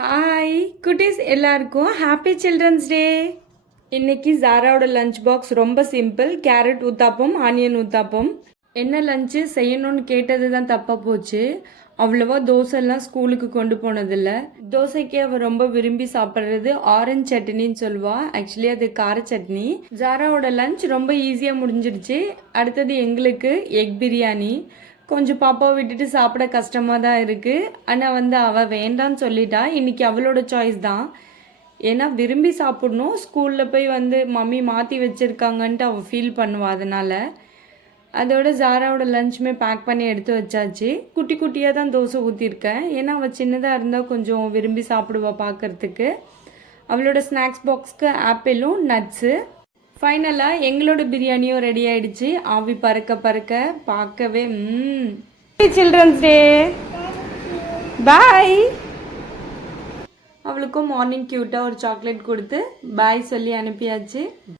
Hi குட்டீஸ் எல்லாருக்கும் happy children's day. இன்னைக்கு ஜாராவோட லஞ்ச் பாக்ஸ் ரொம்ப simple. Carrot uttapam, onion uttapam. என்ன லஞ்சு செய்யணும்னு கேட்டது தான் தப்பாக போச்சு. அவ்வளோவா தோசைலாம் ஸ்கூலுக்கு கொண்டு போனதில்லை. தோசைக்கு அவள் ரொம்ப விரும்பி சாப்பிட்றது ஆரஞ்சு சட்னின்னு சொல்லுவா. ஆக்சுவலி அது கார சட்னி. ஜாராவோட லஞ்ச் ரொம்ப ஈஸியாக முடிஞ்சிடுச்சு. அடுத்தது எங்களுக்கு எக் பிரியாணி. கொஞ்சம் பாப்பாவை விட்டுட்டு சாப்பிட கஷ்டமாக தான் இருக்குது. ஆனால் அவள் வேண்டான்னு சொல்லிட்டா. இன்றைக்கி அவளோட சாய்ஸ் தான். ஏன்னா விரும்பி சாப்பிட்ணும். ஸ்கூலில் போய் மம்மி மாற்றி வச்சுருக்காங்கன்ட்டு அவள் ஃபீல் பண்ணுவாள். அதோட ஜாராவோட லஞ்சுமே பேக் பண்ணி எடுத்து வச்சாச்சு. குட்டி குட்டியாக தான் தோசை ஊற்றிருக்கேன். ஏன்னா அவள் சின்னதாக இருந்தால் கொஞ்சம் விரும்பி சாப்பிடுவாள் பார்க்குறதுக்கு. அவளோட ஸ்நாக்ஸ் பாக்ஸ்க்கு ஆப்பிளும் நட்ஸு. ஃபைனலாக எங்களோட பிரியாணியும் ரெடி ஆகிடுச்சு. ஆவி பறக்க பறக்க பார்க்கவே சில்ட்ரன்ஸ் டே. பாய். அவளுக்கும் மார்னிங் க்யூட்டாக ஒரு சாக்லேட் கொடுத்து பாய் சொல்லி அனுப்பியாச்சு.